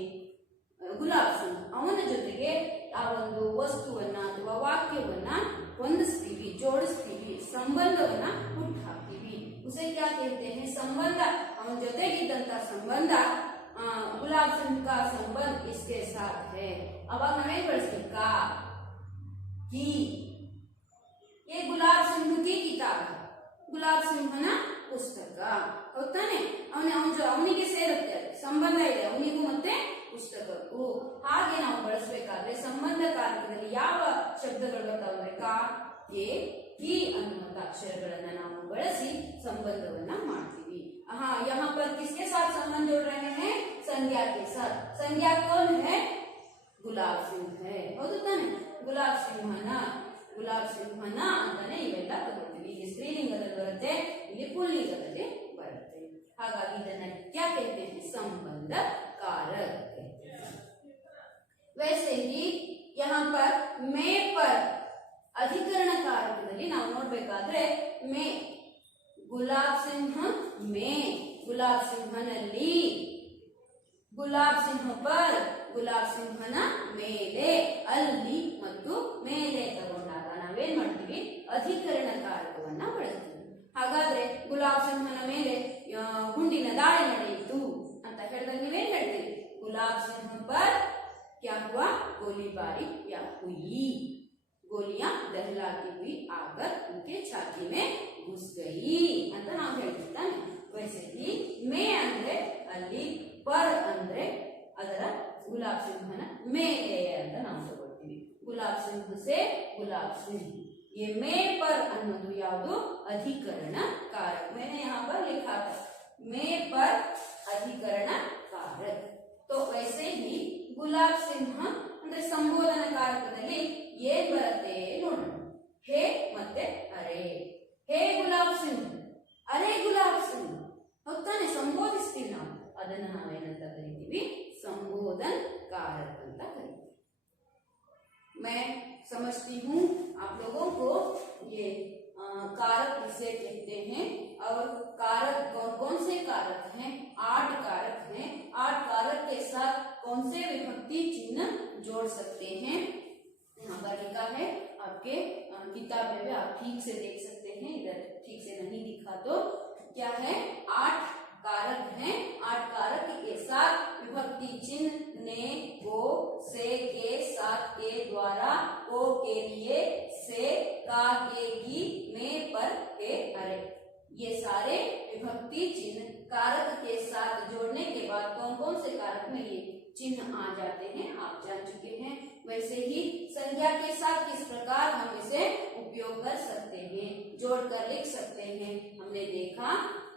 ಗುಲಾಬ್ ಸಿಂಗ್ ಅವನ ಜೊತೆಗೆ ಆ ಒಂದು ವಸ್ತುವನ್ನ ಅಥವಾ ವಾಕ್ಯವನ್ನ ಹೊಂದಿಸ್ತೀವಿ, ಜೋಡಿಸ್ತೀವಿ, ಸಂಬಂಧವನ್ನ ಹುಟ್ಟು ಹಾಕ್ತೀವಿ। उसे क्या कहते हैं, संबंध। ಅವನ ಜೊತೆಗಿದ್ದಂತ ಸಂಬಂಧ गुलाब सिंह का संबंध इसके साथ है। ಅವಾಗ ನಾವೇನ್ ಬಳಸ್ತೀವಿ, का की। ये गुलाब सिंह की किताब है, गुलाब सिंहನ ಪುಸ್ತಕ ಹೌದಾನೆ। ಅವನಿಗೆ ಸೇರುತ್ತೆ, ಸಂಬಂಧ ಇದೆ ಅವನಿಗೂ ಮತ್ತೆ ಪುಸ್ತಕಕ್ಕೂ। ಹಾಗೆ ನಾವು ಬಳಸಬೇಕಾದ ನೋಡ್ಬೇಕಾದ್ರೆ ಸಂಬಂಧ ಕಾರಕದಲ್ಲಿ ಯಾವ ಶಬ್ದಗಳು ಬರ್ತಾವೆ ಅಂದ್ರೆ ಕಾ, ಎ, ಈ ಅನ್ನುವಂತ ಅಕ್ಷರಗಳನ್ನ ನಾವು ಬಳಸಿ ಸಂಬಂಧವನ್ನ ಮಾಡ್ತೀವಿ. यहाँ पर किसके साथ संबंध जोड़ रहे हैं? संज्ञा के साथ. संज्ञा कौन है? गुलाब सिंह है. ಹೌದು ತಾನೆ? ಗುಲಾಬ್ ಸಿಂಹನ, ಗುಲಾಬ್ ಸಿಂಹನ ಅಂತಾನೆ ಇವೆಲ್ಲ ತಗೊಳ್ತೀವಿ. ಇಲ್ಲಿ ಸ್ತ್ರೀಲಿಂಗದಲ್ಲಿ ಬರುತ್ತೆ, ಇಲ್ಲಿ ಪುಲ್ಲಿಂಗದಲ್ಲಿ ಬರುತ್ತೆ. ಹಾಗಾಗಿ ಇದನ್ನ क्या कहते हैं? संबंध कारक. वैसे ही यहाँ पर मैं पर अधिकरण कारकದಲ್ಲಿ ನಾವು ನೋಡ್ಬೇಕಾದ್ರೆ मैं ಗುಲಾಬ್ ಸಿಂಹ ಮೇ, ಗುಲಾಬ್ ಸಿಂಹನಲ್ಲಿ, ಗುಲಾಬ್ ಸಿಂಹ ಪರ್, ಗುಲಾಬ್ ಸಿಂಹನ ಮೇಲೆ, ಅಲ್ಲಿ ಮತ್ತು ಮೇಲೆ ತಗೊಂಡಾಗ ನಾವೇನ್ ಮಾಡ್ತೀವಿ? ಅಧಿಕರಣ ಕಾರಕವನ್ನ ಬಳಸ್ತೀವಿ. ಹಾಗಾದ್ರೆ ಗುಲಾಬ್ ಸಿಂಹನ ಮೇಲೆ ಗುಂಡಿನ ದಾಳಿ ನಡೆಯಿತು ಅಂತ ಹೇಳಿದಾಗ ನೀವೇನ್ ಹೇಳ್ತೀವಿ? ಗುಲಾಬ್ ಸಿಂಹ ಪರ್ क्या हुआ? गोलीबारी या हुई. गोलियां दहलाती हुई आकर उनके छाती में घुस गई ಅಂತ ನಾವು ಹೇಳ್ತಿದ್ದಾನೆ. वैसे ही मैं ಅಂದ್ರೆ ಅಲ್ಲಿ, ಪರ್ ಅಂದ್ರೆ ಅದರ ಗುಲಾಬ್ ಸಿಂಹನ ಮೇಲೆ ಅಂತ ನಾವು ತಗೊಳ್ತೀವಿ. ಗುಲಾಬ್ ಸಿಂಹ ಸೆ ಗುಲಾಬ್ ಸಿಂಹ. ये मैं पर ಅನ್ನೋದು ಯಾವುದು? ಅಧಿಕರಣ कारक. मैंने यहाँ पर लिखा था मैं पर अधिकरण कारक. तो वैसे ही ಗುಲಾಬ್ ಸಿಂಹ ಅಂದ್ರೆ ಸಂಬೋಧನ ಕಾರಕದಲ್ಲಿ ಏನ್ ಬರುತ್ತೆ ನೋಡೋಣ. ಹೇ ಮತ್ತೆ ಅರೆ. ಹೇ ಗುಲಾಬ್ ಸಿಂಹ, ಅರೆ ಗುಲಾಬ್ ಸಿಂಹ. ಹೌದಾನೆ? ಸಂಬೋಧಿಸ್ತೀವಿ ನಾವು. ಅದನ್ನ ನಾವೇನಂತ ಕರಿತೀವಿ? ಸಂಬೋಧನ್ कारक ಅಂತ ಕರಿತೀವಿ. मैं समझती हूँ आप लोगों को ये कारक किसे कहते हैं और कारक कौन कौन से कारक हैं? 8 कारक हैं. 8 कारक के साथ कौन से विभक्ति चिन्ह जोड़ सकते हैं? यहाँ पर लिखा है आपके किताब में भी, आप ठीक से देख सकते हैं. इधर ठीक से नहीं दिखा तो क्या है? 8 कारक हैं. 8 कारक के साथ विभक्ति चिन्ह ने, को, से, के, साथ, के, द्वारा, को के लिए, से, का के, की, में, पर, के, अरे. ये सारे विभक्ति चिन्ह कारक के साथ जोड़ने के बाद कौन कौन से कारक में ये चिन्ह आ जाते हैं आप जान चुके हैं. वैसे ही संज्ञा के साथ किस प्रकार हम इसे उपयोग कर सकते हैं, जोड़कर लिख सकते हैं. हमने देखा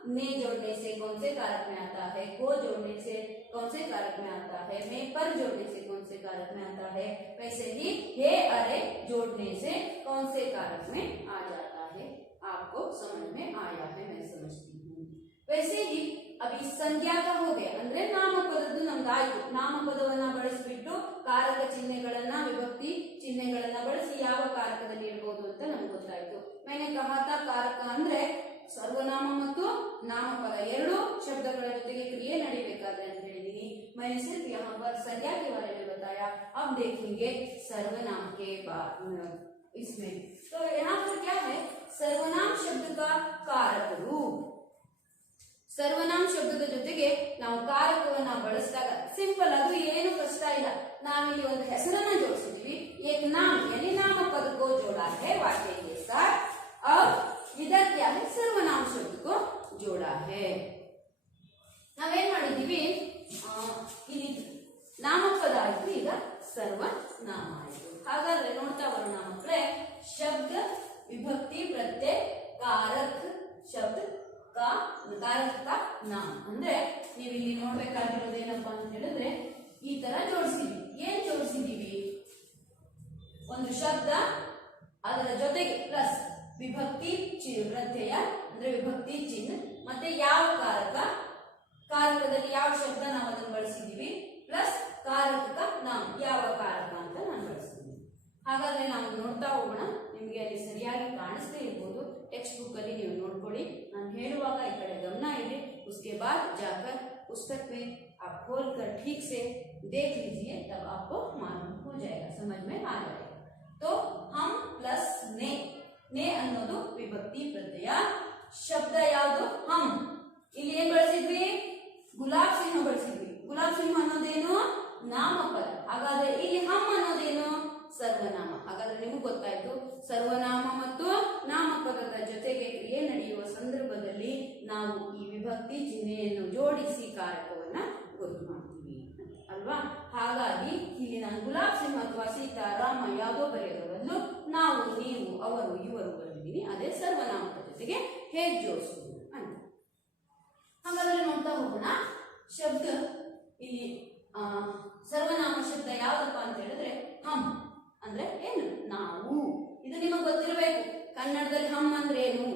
ने जोड़ने से कौन से कारक में आता है, को जोड़ने से कौन से कारक में आता है, में पर जोड़ने से कौन से कारक में आता है. वैसे ही हे अरे जोड़ने से कौन से कारक में आ जाता है. आपको समझ में आया है, मैं समझती हूँ. वैसे ही अभी संज्ञा का हो गया ಅಂದ್ರೆ ನಾಮಪದದ್ದು ನಮ್ದಾಯ್ತು. ನಾಮಪದವನ್ನ ಬಳಸಿಬಿಟ್ಟು ಕಾರಕ ಚಿಹ್ನೆಗಳನ್ನ, ವಿಭಕ್ತಿ ಚಿಹ್ನೆಗಳನ್ನ ಬಳಸಿ ಯಾವ ಕಾರಕದಲ್ಲಿ ಇರಬಹುದು ಅಂತ ನಮ್ಗೆ ಗೊತ್ತಾಯ್ತು. मैंने कहा था कारक ಅಂದ್ರೆ ಸರ್ವನಾಮ ಮತ್ತು ನಾಮಪದ ಎರಡು ಶಬ್ದಗಳ ಜೊತೆಗೆ ಕ್ರಿಯೆ ನಡಿಬೇಕಾದ್ರೆ ಅಂತ ಹೇಳಿದೀನಿ. मैंने सिर्फ यहाँ पर संज्ञा के बारे में बताया. अब देखेंगे सर्वनाम के बाद इसमें. तो यहाँ पर क्या है? सर्वनाम शब्द का कारक रूप. ಸರ್ವನಾಮ ಶಬ್ದದ ಜೊತೆಗೆ ನಾವು ಕಾರಕವನ್ನ ಬಳಸಿದಾಗ ಸಿಂಪಲ್, ಅದು ಏನು ಕಷ್ಟ ಇಲ್ಲ. ನಾವಿಲ್ಲಿ ಒಂದು ಹೆಸರನ್ನ ಜೋಡಿಸಿದೀವಿ. एक नाम यानी नामपद को जोड़ा है वाक्य के साथ. अब इधर क्या है? सर्वनाम शब्द को जोड़ा है. ನಾವೇನ್ ಮಾಡಿದೀವಿ? ಇಲ್ಲಿ ನಾಮಪದ ಆಯ್ತು, ಈಗ ಸರ್ವನಾಮ ಆಯ್ತು. ಹಾಗಾದ್ರೆ ನೋಡ್ತಾ ಬರೋಣ ಮಕ್ಕಳೇ. ಶಬ್ದ, ವಿಭಕ್ತಿ, ಪ್ರತ್ಯಯ, कारक, ಶಬ್ದ कारक का नाम ಅಂದ್ರೆ ನೀವು ಇಲ್ಲಿ ನೋಡ್ಬೇಕಾಗಿರೋದು ಏನಪ್ಪಾ ಅಂತ ಹೇಳಿದ್ರೆ ಈ ತರ ಜೋಡಿಸಿದೀವಿ. ಏನ್ ಜೋಡಿಸಿದೀವಿ? ಒಂದು ಶಬ್ದ, ಅದರ ಜೊತೆಗೆ ಪ್ಲಸ್ ವಿಭಕ್ತಿ ಪ್ರತ್ಯಯ ಅಂದ್ರೆ ವಿಭಕ್ತಿ ಚಿಹ್ನೆ, ಮತ್ತೆ ಯಾವ ಕಾರಕ, ಕಾರಕದಲ್ಲಿ ಯಾವ ಶಬ್ದ ನಾವು ಅದನ್ನು ಬಳಸಿದೀವಿ, ಪ್ಲಸ್ ಕಾರಕ ನಾಮ್ ಯಾವ ಕಾರಕ ಅಂತ ನಾನು ಬಳಸಿದ್ದೀನಿ. ಹಾಗಾದ್ರೆ ನಾವು ನೋಡ್ತಾ ಹೋಗೋಣ. ನಿಮಗೆ ಅಲ್ಲಿ ಸರಿಯಾಗಿ ಕಾಣಿಸ್ತಾ ಇರ್ಬೋದು. टेक्स्ट बुक ಅಲ್ಲಿ ನೀವು ನೋಡ್ಕೊಳ್ಳಿ. ನಾನು ಹೇಳುವಾಗ ಈ ಕಡೆ ಗಮನ ಇಡಿ. उसके बाद जाकर पुस्तक में आप खोलकर ठीक से देख लीजिए, तब आपको मालूम हो जाएगा, समझ में आ जाएगा. तो हम प्लस ने ಅನ್ನೋದು ವಿಭಕ್ತಿ ಪ್ರತ್ಯಯ. ಶಬ್ದ ಯಾವುದು? हम. ಇಲ್ಲಿ ಏನು ಬಳಸಿದ್ವಿ? ಗುಲಾಬ್ ಸಿಂಹ ಬಳಸಿದ್ವಿ. ಗುಲಾಬ್ ಸಿಂಹ ಅನ್ನೋದೇನು? ನಾಮಪದ. ಹಾಗಾದ್ರೆ ಇಲ್ಲಿ हम ಅನ್ನೋದೇನು? ಸರ್ವನಾಮ. ಹಾಗಾದ್ರೆ ನಿಮಗೆ ಗೊತ್ತಾಯ್ತು, ಸರ್ವನಾಮ ಮತ್ತು ನಾಮಪದದ ಜೊತೆಗೆ ಕ್ರಿಯೆ ನಡೆಯುವ ಸಂದರ್ಭದಲ್ಲಿ ನಾವು ಈ ವಿಭಕ್ತಿ ಚಿಹ್ನೆಯನ್ನು ಜೋಡಿಸಿ ಕಾರಕವನ್ನ ಗುರುತು ಮಾಡ್ತೀವಿ ಅಲ್ವಾ. ಹಾಗಾಗಿ ಇಲ್ಲಿ ನಾನು ಗುಲಾಬ್ ಸಿಂಹ ಅಥವಾ ಸೀತಾ ರಾಮ ಯಾವುದೋ ಬರೆಯೋದ್ರ ಬದಲು ನಾವು, ನೀವು, ಅವರು, ಇವರು ಬರೆದಿದ್ದೀನಿ. ಅದೇ ಸರ್ವನಾಮದ ಜೊತೆಗೆ ಹೇಗೆ ಜೋಡಿಸುವುದು ಅಂತ. ಹಾಗಾದ್ರೆ ನೋಡ್ತಾ ಹೋಗೋಣ. ಶಬ್ದ ಇಲ್ಲಿ ಸರ್ವನಾಮ ಶಬ್ದ ಯಾವ್ದಪ್ಪ ಅಂತ ಹೇಳಿದ್ರೆ ಹಮ್ ಅಂದ್ರೆ ಏನು? ನಾವು. ಇದು ನಿಮಗೆ ಗೊತ್ತಿರಬೇಕು. ಕನ್ನಡದಲ್ಲಿ ಹಮ್ ಅಂದ್ರೆ ಏನು?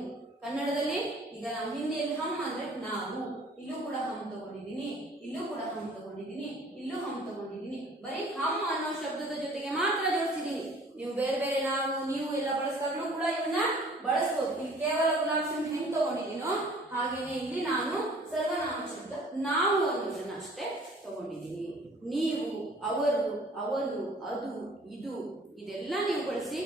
ಕನ್ನಡದಲ್ಲಿ ಈಗ ನಾವು ಹಿಂದಿಯಲ್ಲಿ ಹಮ್ ಅಂದ್ರೆ ನಾವು. ಇಲ್ಲೂ ಕೂಡ ಹಮ್ ತಗೊಂಡಿದ್ದೀನಿ, ಇಲ್ಲೂ ಕೂಡ ಹಮ್ ತಗೊಂಡಿದ್ದೀನಿ, ಇಲ್ಲೂ ಹಮ್ ತಗೊಂಡಿದ್ದೀನಿ. ಬರೀ ಹಮ್ ಅನ್ನೋ ಶಬ್ದದ ಜೊತೆಗೆ ಮಾತ್ರ ಜೋಡಿಸಿದ್ದೀನಿ. ನೀವು ಬೇರೆ ಬೇರೆ ನಾವು, ನೀವು ಎಲ್ಲ ಬಳಸ್ಕೊಂಡ್ರು ಕೂಡ ಇವನ್ನ ಬಳಸ್ಬೋದು. ಇಲ್ಲಿ ಕೇವಲ ಗುಲಾಬ್ ಸಿಂಹ ಹೆಂಗ್ ತಗೊಂಡಿದ್ದೀನೋ ಹಾಗೇನೆ ಇಲ್ಲಿ ನಾನು ಸರ್ವನಾಮ ಶಬ್ದ ನಾವು ಅನ್ನೋದನ್ನ ಅಷ್ಟೇ ತಗೊಂಡಿದ್ದೀನಿ. ನೀವು, ಅವರು, ಅವನು, ಅದು, ಇದು ಇದೆಲ್ಲ ನೀವು ಬಳಸಿ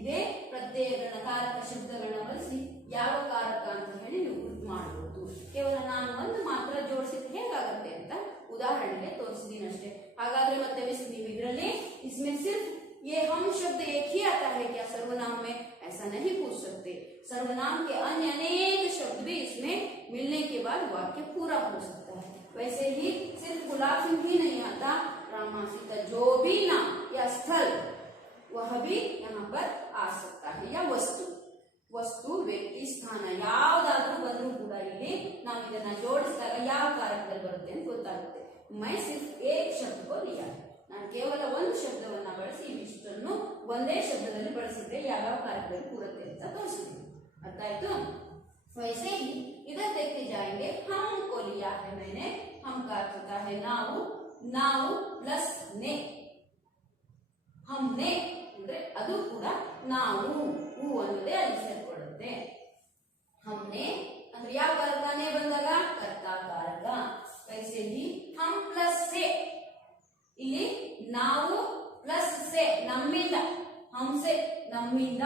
ಇದೇ ಪ್ರತ್ಯಯಗಳನ್ನ, ಕಾರಕ ಶಬ್ದಗಳನ್ನ ಬಳಸಿ ಯಾವ ಕಾರಕ ಅಂತ ಹೇಳಿ ನೀವು ಗುರುತು ಮಾಡಬಹುದು. ಕೇವಲ ನಾನು ಒಂದು ಮಾತ್ರ ಜೋಡಿಸಿದ್ರೆ ಹೇಗಾಗುತ್ತೆ ಅಂತ ಉದಾಹರಣೆಗೆ ತೋರಿಸಿದೀನಿ ಅಷ್ಟೇ. ಹಾಗಾದ್ರೆ ಮತ್ತೆ ಮಿಸ್ ನೀವು ಇದರಲ್ಲಿ इसमें सिर्फ ये हम शब्द एक ही आता है क्या सर्वनाम में? ऐसा नहीं पूछ सकते. सर्वनाम के अन्य अनेक शब्द भी इसमें मिलने के बाद वाक्य पूरा हो सकता है. वैसे ही सिर्फ गुलाब सिंह ही नहीं आता, रामा सीता जो भी नाम या स्थल वह भी यहाँ पर आ सकता है. या वस्तु, ವಸ್ತು, ವ್ಯಕ್ತಿ, ಸ್ಥಾನ ಯಾವ್ದಾದ್ರೂ ಬಂದ್ರೂ ಕೂಡ ಇಲ್ಲಿ ನಾವು ಇದನ್ನ ಜೋಡಿಸಿದಾಗ ಯಾವ ಕಾರಕದಲ್ಲಿ ಬರುತ್ತೆ ಅಂತ ಗೊತ್ತಾಗುತ್ತೆ. ಮೈ ಸಿರ್ಫ್ ಏಕ್ ಶಬ್ದ ಲಿಯಾ, ನಾನು ಕೇವಲ ಒಂದು ಶಬ್ದವನ್ನ ಬಳಸಿ ಇವಿಷ್ಟನ್ನು ಒಂದೇ ಶಬ್ದದಲ್ಲಿ ಬಳಸಿದ್ರೆ ಯಾವ್ಯಾವ ಕಾರಕದಲ್ಲಿ ಕೂರುತ್ತೆ ಅಂತ ತೋರಿಸಿದ್ವಿ. ಅರ್ಥ ಆಯ್ತು? वैसे ही इधर देखते जाएंगे. हमको लिया है मैंने, हम का अर्थ होता है ನಾವು, ನಾವು ಪ್ಲಸ್ ನೆ. हमने ಅಂದ್ರೆ ಅದು ಕೂಡ ನಾವು, ಹೂ ಅನ್ನೋದೇ ಅಲ್ಲಿ ಸೇರ್ಕೊಳ್ಳುತ್ತೆ. हमने ಅಂದ್ರೆ ಯಾವ ಕಾರಕನೇ ಬಂದಾಗ ಕರ್ತಾ ಕಾರಕ. वैसे ही हम प्लस से, ಇಲ್ಲಿ ನಾವು ಪ್ಲಸ್ ಸೆ ನಮ್ಮಿಂದ, ಹಂಸೆ ನಮ್ಮಿಂದ,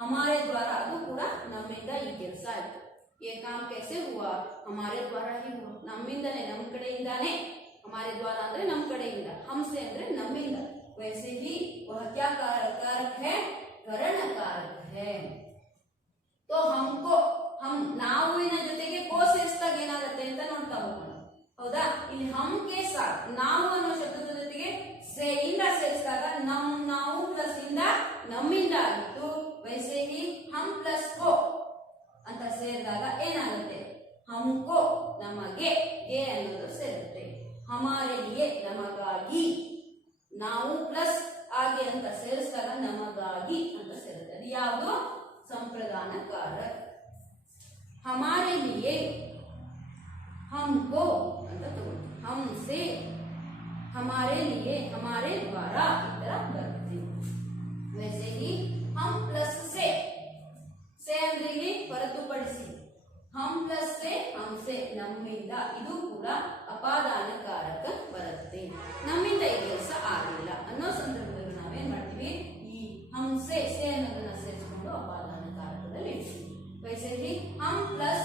हमारे द्वारा ಅದು ಕೂಡ ನಮ್ಮಿಂದ ಈ ಕೆಲಸ ಆಯ್ತು. ये काम कैसे हुआ? हमारे द्वारा ही हुआ. ನಮ್ಮಿಂದನೇ, ನಮ್ಮ ಕಡೆಯಿಂದಾನೇ. हमारे द्वारा ಅಂದ್ರೆ ನಮ್ಮ ಕಡೆಯಿಂದ, ಹಂಸೆ ಅಂದ್ರೆ ನಮ್ಮಿಂದ. वैसे ही वह क्या कारक है? करण कारक है. तो हमको, हम ನಾವಿನ ಜೊತೆಗೆ ಕೋ ಸೇರಿಸಿದಾಗ ಏನಾಗುತ್ತೆ ಅಂತ ನೋಡ್ತಾ ಹೋಗೋಣ. ಹೌದಾ? ಇಲ್ಲಿ ಹಮ್ ಕೆ ಸಾಥ್ ನಾವು ಅನ್ನೋ ಶಬ್ದದ ಜೊತೆಗೆ ಸೆ ಇಂದ ಸೇರಿಸಿದಾಗ ನಮ್, ನಾವು ಪ್ಲಸ್ ಇಂದ ನಮ್ಮಿಂದ ಆಗಿತ್ತು. ವೈಸೆ ಹಿ ಹಮ್ ಪ್ಲಸ್ ಕೋ ಅಂತ ಸೇರಿದಾಗ ಏನಾಗುತ್ತೆ? ಹಮ್ಕೋ ನಮಗೆ, ಗೆ ಅನ್ನೋದು ಸೇರುತ್ತೆ. ಹಮಾರೆ ಲಿಯೆ ನಮಗಾಗಿ, ನಾವು ಪ್ಲಸ್ ಆಗೆ ಅಂತ ಸೇರಿಸಿದಾಗ ನಮಗಾಗಿ ಅಂತ ಸೇರುತ್ತೆ. ಅದು ಯಾವುದು? ಸಂಪ್ರದಾನ ಕಾರಕ. ಹಮಾರೆ ಲಿಯೆ हमको ಅಂತ ತಗೊಳ್ಳಿ. हमसे, हमारे लिए, हमारे द्वारा ಈ ತರ ಬರುತ್ತೆ. वैसे ही हम प्लस से, से ಅಂದ್ರೆ ಇಲ್ಲಿ ಹೊರತುಪಡಿಸಿ, हम प्लस से हमसे ನಮ್ಮಿಂದ, ಇದು ಕೂಡ ಅಪಾದಾನ ಕಾರಕ ಬರುತ್ತೆ. ನಮ್ಮಿಂದ ಈ ಕೆಲಸ ಆಗಿಲ್ಲ ಅನ್ನೋ ಸಂದರ್ಭದಲ್ಲಿ ನಾವೇನ್ ಮಾಡ್ತೀವಿ? ಈ हमसे से ಅನ್ನೋದನ್ನ ಸೇರಿಸಿಕೊಂಡು ಅಪಾದಾನ ಕಾರಕದಲ್ಲಿ ಇಡ್ತೀವಿ. वैसे ही हम प्लस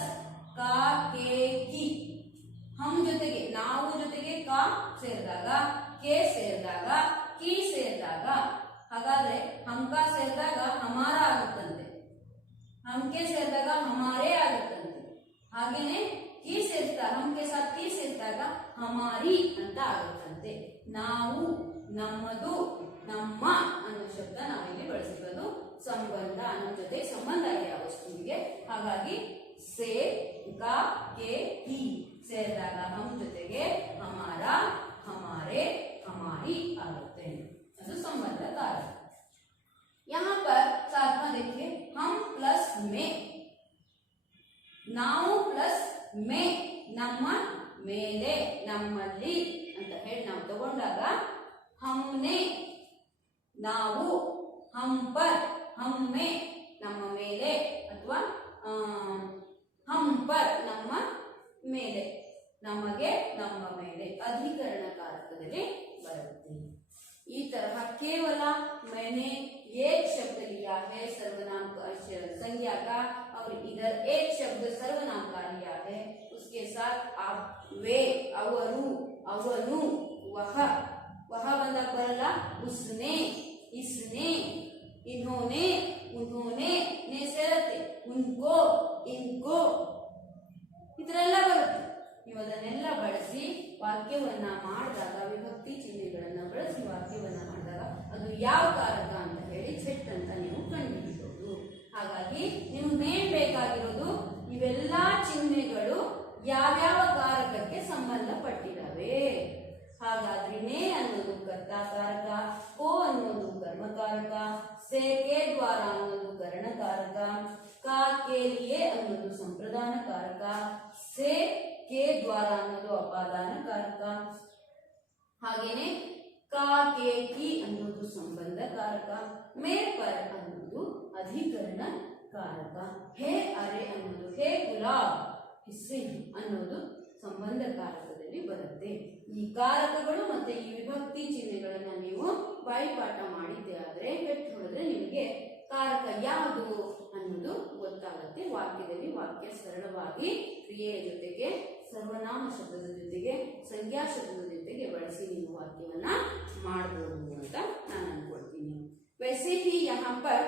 का के की, ಹಮ್ ಜೊತೆಗೆ, ನಾವು ಜೊತೆಗೆ ಕಾ ಸೇರಿದಾಗ, ಕೆ ಸೇರಿದಾಗ, ಕಿ ಸೇರಿದಾಗ, ಹಾಗಾದ್ರೆ ಹಮ್ಕ ಸೇರಿದಾಗ ಹಮಾರ ಆಗುತ್ತಂತೆ, ಹಮ್ಕೆ ಸೇರಿದಾಗ ಹಮಾರೇ ಆಗುತ್ತಂತೆ. ಹಾಗೇನೆ ಕಿ ಸೇರಿಸಿದಾಗ, ಹಮ್ಕೆ ಸಾಥ್ ಕಿ ಸೇರಿಸಿದಾಗ ಹಮಾರಿ ಅಂತ ಆಗುತ್ತಂತೆ. ನಾವು, ನಮ್ಮದು, ನಮ್ಮ ಅನ್ನೋ ಶಬ್ದ ನಾವಿಲ್ಲಿ ಬಳಸಿರೋದು ಸಂಬಂಧ ಅನ್ನೋ ಜೊತೆ ಸಂಬಂಧ ಇದೆ ಆ ವಸ್ತುವಿಗೆ. ಹಾಗಾಗಿ ಸೇ, ಕಾ, ಕೆ, ಕಿ ಸೇರಿದಾಗ ಹಮ್ ಜೊತೆಗೆ ಹಮಾರ, ಹಮಾರೆ, ಹಮಾರಿ ಆಗುತ್ತೆ. ಅದು ಸಂಬಂಧ ಕಾರಕ. यहाँ पर साथ में देखिए हम प्लस में, ನಾವು ಪ್ಲಸ್ ಮೇ ನಮ್ಮ ಮೇಲೆ, ನಮ್ಮಲ್ಲಿ ಅಂತ ಹೇಳಿ ನಾವು ತಗೊಂಡಾಗ ಹಮ್ನೆ ನಾವು, ಹಮ್ ಪರ್ ಹಮ್ಮೆ ನಮ್ಮ ಮೇಲೆ, ಅಥವಾ ಹಮ್ ಪರ್ ನಮ್ಮ ಮೇಲೆ, ನಮಗೆ, ನಮ್ಮ ಮೇಲೆ ಅಧಿಕರಣ ಕಾರಕದಲ್ಲಿ ಬರುತ್ತೆ. ಈ ತರಹ ಕೇವಲ मैंने एक शब्द लिया है सर्वनाम संज्ञा का और इधर एक शब्द सर्वनाम का लिया है, उसके साथ आप वे, अवरु, अवनु, वह, वह ಬಂದಾಗ ಬರಲ್ಲ, उसने, इसने, इन्होंने, उन्होंने ने ಸೇರುತ್ತೆ, उनको, इनको ಇದರೆಲ್ಲ ಬರುತ್ತೆ. ನೀವು ಅದನ್ನೆಲ್ಲ ಬಳಸಿ ವಾಕ್ಯವನ್ನ ಮಾಡಿದಾಗ ವಿಭಕ್ತಿ ಚಿಹ್ನೆಗಳನ್ನ ಯಾವ ಕಾರಕ ಅಂತ ಹೇಳಿ ಝಟ್ ಅಂತ ನೀವು ಕಂಡುಹಿಡಿಯಬಹುದು. ಹಾಗಾಗಿ ನಿಮ್ಗೆ ಮೇನ್ ಬೇಕಾಗಿರೋದು ಇವೆಲ್ಲಾ ಚಿಹ್ನೆಗಳು ಯಾವ್ಯಾವ ಕಾರಕಕ್ಕೆ ಸಂಬಂಧಪಟ್ಟಿದ್ದಾವೆ. ಹಾಗಾದ್ರೆ ನೇ ಅನ್ನೋದು ಕರ್ತಾಕಾರಕ, ಕೋ ಅನ್ನೋದು ಕರ್ಮಕಾರಕ, ಸೆ ಕೆ ದ್ವಾರ ಅನ್ನೋದು ಕರಣಕಾರಕ, ಕಾ ಕೆ ಲಿಯೆ ಅನ್ನೋದು ಸಂಪ್ರದಾನ ಕಾರಕ, ಸೆ ಕೆ ದ್ವಾರ ಅನ್ನೋದು ಅಪಾದಾನ ಕಾರಕ, ಹಾಗೇನೆ ಕಾ ಕೆ ಕಿ ಅನ್ನೋದು ಸಂಬಂಧ ಕಾರಕ, ಮೇ ಪರ್ ಅನ್ನೋದು ಅಧಿಕರಣ ಕಾರಕ, ಹೇ ಅರೆ ಅನ್ನೋದು ಹೇ ಗುಲಾಬ್ ಹಿಸ್ಸಿ ಅನ್ನೋದು ಸಂಬಂಧ ಕಾರಕದಲ್ಲಿ ಬರುತ್ತೆ. ಈ ಕಾರಕಗಳು ಮತ್ತೆ ಈ ವಿಭಕ್ತಿ ಚಿಹ್ನೆಗಳನ್ನ ನೀವು ಬಾಯಿಪಾಠ ಮಾಡಿದ್ದೆ ಆದ್ರೆ ಪೆಟ್ಟು ಹೊಡೆದ್ರೆ ನಿಮಗೆ ಕಾರಕ ಯಾವುದು ಅನ್ನೋದು ಗೊತ್ತಾಗುತ್ತೆ. ವಾಕ್ಯದಲ್ಲಿ ವಾಕ್ಯ ಸರಳವಾಗಿ ಕ್ರಿಯೆಯ ಜೊತೆಗೆ ಸರ್ವನಾಮ ಶಬ್ದದ ಜೊತೆಗೆ ಸಂಖ್ಯಾ ಶಬ್ದದ ಜೊತೆಗೆ ಬಳಸಿ ನೀವು ವಾಕ್ಯವನ್ನ ಮಾಡಬಹುದು ಅಂತ ನಾನು ಅನ್ಕೊಳ್ತೀನಿ. वैसे ही यहाँ पर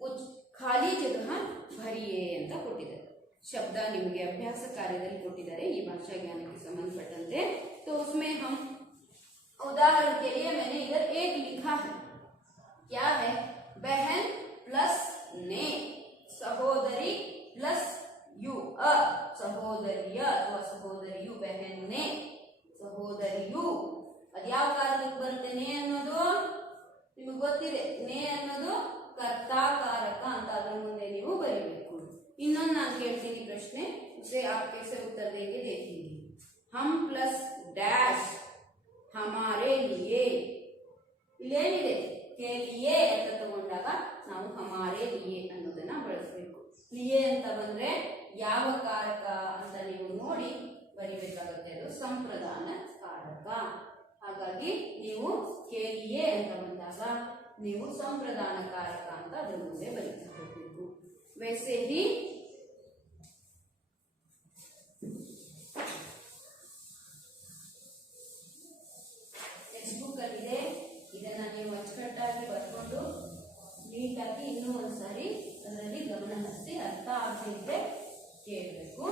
कुछ ಖಾಲಿ ಜಗಹ ಭರಿಯೇ ಅಂತ ಕೊಟ್ಟಿದ್ದಾರೆ. ಶಬ್ದ ನಿಮಗೆ ಅಭ್ಯಾಸ ಕಾರ್ಯದಲ್ಲಿ ಕೊಟ್ಟಿದ್ದಾರೆ ಈ ಭಾಷಾ ज्ञानಕ್ಕೆ संबंधಪಟ್ಟಂತೆ. तो उसमें हम उदाहरण के लिए मैंने इधर एक लिखा है. क्या है? बहन प्लस ने, सहोदरी प्लस यू, सहोदरिय ಅಥವಾ ಸಹೋದರಿಯು, बहन ने ಸಹೋದರಿಯು. ಅದ್ಯಾವ ಕಾರಕಕ್ಕೆ ಬರುತ್ತೆ? ನೇ ಅನ್ನೋದು ನಿಮಗೆ ಗೊತ್ತಿದೆ. ನೇ ಅನ್ನೋದು ಕರ್ತಾಕಾರಕ ಅಂತ ಅದರ ಮುಂದೆ ನೀವು ಬರೀಬೇಕು. ಇನ್ನೊಂದು ನಾನು ಕೇಳ್ತೀನಿ ಪ್ರಶ್ನೆ, उसे आप कैसे उत्तर देंगे देखिए. हम प्लस डैश हमारे लिए, ಇಲ್ಲೇನಿದೆ ಕೆ ಲಿಯೇ ಅಂತ ತಗೊಂಡಾಗ ನಾವು ಹಮಾರೆ ಲಿಯೇ ಅನ್ನೋದನ್ನ ಬಳಸಬೇಕು. ಲಿಯೇ ಅಂತ ಬಂದ್ರೆ ಯಾವ ಕಾರಕ ಅಂತ ನೀವು ನೋಡಿ ಬರಿಬೇಕಾಗುತ್ತೆ. ಅದು ಸಂಪ್ರದಾನ ಕಾರಕ. ಹಾಗಾಗಿ ನೀವು ಕೆ ಲಿಯೇ ಅಂತ ಬಂದಾಗ ನೀವು ಸಂಪ್ರದಾನ ಕಾರಕ ಅಂತ ಅದರ ಮುಂದೆ ಬರೀತಾ ಹೋಗಬೇಕು. वैसे ही ಟೆಕ್ಸ್ಟ್ ಬುಕ್ ಅಲ್ಲಿ ಇದೆ. ಇದನ್ನ ನೀವು ಅಚ್ಚುಕಟ್ಟಾಗಿ ಬರ್ಕೊಂಡು ನೀಟಾಗಿ ಇನ್ನೂ ಒಂದ್ಸಾರಿ ಅದರಲ್ಲಿ ಗಮನ ಹರಿಸಿ ಅರ್ಥ ಆಗದಿದ್ರೆ ಕೇಳಬೇಕು.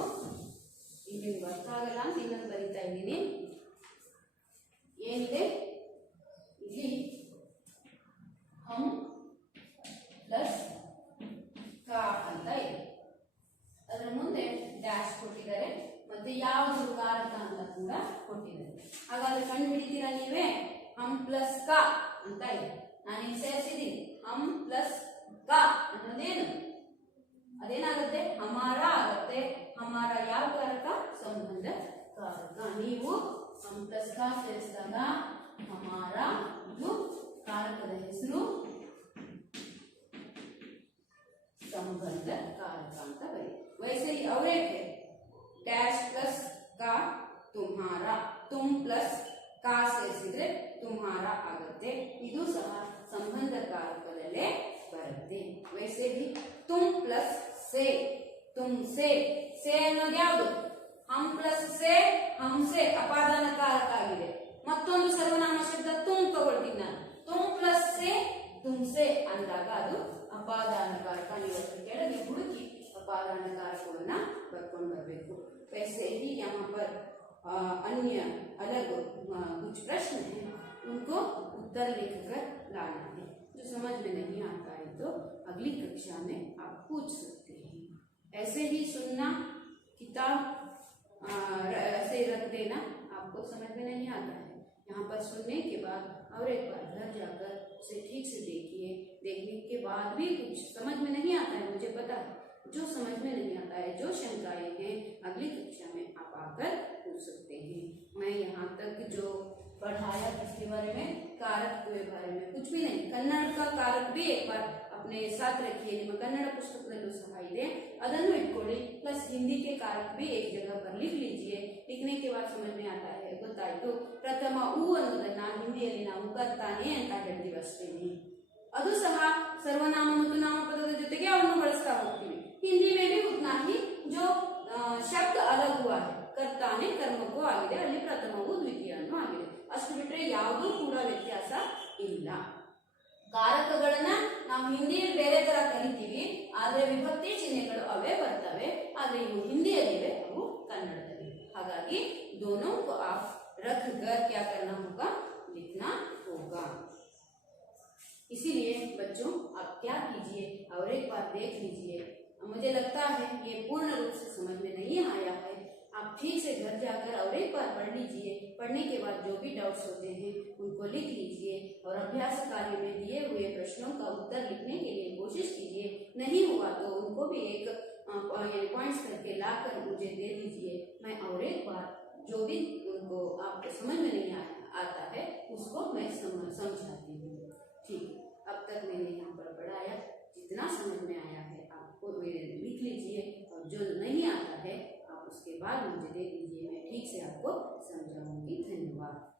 ಈಗ ನಿಮ್ಗೆ ಅರ್ಥ ಆಗಲ್ಲ ಅಂತ ಇನ್ನೊಂದು ಬರೀತಾ ಇದ್ದೀನಿ. ಏನಿದೆ ಇಲ್ಲಿ? ಹಮ್ ಪ್ಲಸ್ ಕಾ ಅಂತ ಇದೆ. ಅದರ ಮುಂದೆ ಡ್ಯಾಶ್ ಕೊಟ್ಟಿದ್ದಾರೆ ಮತ್ತೆ ಯಾವುದು ಕಾರಕ ಅಂತ ಕೂಡ ಕೊಟ್ಟಿದ್ದಾರೆ. ಹಾಗಾದ್ರೆ ಕಂಡು ಹಿಡಿತೀರಾ ನೀವೇ? ಹಮ್ ಪ್ಲಸ್ ಕಾ ಅಂತ ಇದೆ. ನಾನೇನು ಸೇರಿಸಿದ್ದೀನಿ? ಹಮ್ ಪ್ಲಸ್ ಕಾ ಅನ್ನೋದೇನು? ಅದೇನಾಗುತ್ತೆ? ಹಮಾರ ಆಗುತ್ತೆ. ಹಮಾರ ಯಾವ ಕಾರಕ? ಸಂಬಂಧ ಕಾರಕ. ನೀವು ಹಮ್ ಪ್ಲಸ್ ಕಾ ಸೇರಿಸಿದಾಗ ಹಮಾರ ಇದು ಕಾರಕದ ಹೆಸರು ಸಂಬಂಧ ಕಾರಕ ಅಂತ ಬರೀ. वैसे ही और एक है डैश प्लस का तुम्हारा, तुम प्लस का ಸೇರಿಸಿದ್ರೆ तुम्हारा ಆಗುತ್ತೆ. ಇದು ಸಹ ಸಂಬಂಧ ಕಾರಕದಲ್ಲೇ ಬರುತ್ತೆ. वैसे भी तुम प्लस से, तुमसे, से ಅನ್ನೋದು ಯಾವುದು? हम प्लस से हमसे ಅಪಾದಾನ ಕಾರಕ ಆಗಿದೆ. ಮತ್ತೊಂದು ಸರ್ವನಾಮ ಶಬ್ದ ತುಮ್ ತಗೊಳ್ತೀನಿ ನಾನು. तुम प्लस से तुमसे ಅಂದಾಗ ಅದು ಅಪಾದಾನ ಕಾರಕ. ನೀವು ಕೆಳಗೆ ಹುಡುಕಿ ಅಪಾದಾನ ಕಾರಕವನ್ನ ಬರ್ಕೊಂಡು ಬರಬೇಕು. वैसे ही यहाँ पर अन्य अलग कुछ प्रश्न हैं, उनको उत्तर लिखकर लाना है. जो समझ में नहीं आता है तो अगली कक्षा में आप पूछ सकते हैं. ऐसे ही सुनना, किताब ऐसे रख देना. आपको समझ में नहीं आता है, यहाँ पर सुनने के बाद और एक बार घर जाकर उसे ठीक से देखिए. देखने के बाद भी कुछ समझ में नहीं आता है, मुझे पता है. जो समझ में नहीं आता है, जो शंकाएं हैं, अगली कक्षा में आप आकर पूछ सकते हैं. मैं यहाँ तक जो पढ़ाया इसके बारे में, कारक के बारे में कुछ भी नहीं. कन्नड़ का कारक भी एक बार अपने साथ रखिए. ನಿಮ್ಮ ಕನ್ನಡ ಪುಸ್ತಕದಲ್ಲೂ ಸಹ ಇದೆ, ಅದನ್ನು ಇಟ್ಕೊಳ್ಳಿ. ಪ್ಲಸ್ ಹಿಂದಿ के कारक भी एक जगह पर लिख लीजिए. लिखने के बाद समझ में आता है. ಗೊತ್ತಾಯ್ತು? ಪ್ರಥಮ ಊ ಅನ್ನೋದನ್ನ ಹಿಂದಿಯಲ್ಲಿ ನಾವು ಕರ್ತಾನೆ ಅಂತ ಹೇಳ್ತೀವಿ ಅಷ್ಟೇನೆ. ಅದು ಸಹ ಸರ್ವನಾಮ ಮತ್ತು ನಾಮಪದದ ಜೊತೆಗೆ ಅವನ್ನು ಬಳಸ್ತಾ ಹೋಗ್ತೀವಿ. हिंदी में भी उतना ही जो शब्द अलग हुआ है. कर्ताने कर्मको आಗಿದೆ, ಅಲ್ಲಿ ಪ್ರಥಮವು ದ್ವಿತೀಯನೂ ಆಗಿದೆ. ಅಷ್ಟು ಬಿಟ್ರೆ ಯಾವುದೂ ಕೂಡ ವ್ಯತ್ಯಾಸ ಇಲ್ಲ. ಕಾರಕಗಳನ್ನ ನಾವು ಹಿಂದಿಯಲ್ಲಿ ಬೇರೆ ತರ ಕರಿತೀವಿ, ಆದ್ರೆ ವಿಭಕ್ತಿ ಚಿಹ್ನೆಗಳು ಅವೇ ಬರ್ತವೆ. ಆದ್ರೆ ಇವು ಹಿಂದಿಯಲ್ಲಿವೆ, ಅವು ಕನ್ನಡದಲ್ಲಿ. ಹಾಗಾಗಿ दोनों को आप रख कर क्या करना होगा? लिखना होगा. बार देख लीजिए। मुझे लगता है ये पूर्ण रूप से समझ में नहीं आया है। आप ठीक से घर जाकर और एक बार पढ़ लीजिए। पढ़ने के बाद जो भी डाउट्स होते हैं उनको लिख लीजिए और अभ्यास कार्य में दिए हुए प्रश्नों का उत्तर लिखने के लिए कोशिश कीजिए। नहीं हुआ तो उनको भी एक पॉइंट्स करके लाकर मुझे दे दीजिए। मैं और एक बार जो भी उनको आपको समझ में नहीं आता है उसको मैं समझाती हूँ। ठीक, अब तक मैंने यहाँ पर पढ़ाया, जितना समझ में आया है आपको लिख लीजिए और जो नहीं आता है आप उसके बाद मुझे दे दीजिए, मैं ठीक से आपको समझाऊंगी। धन्यवाद।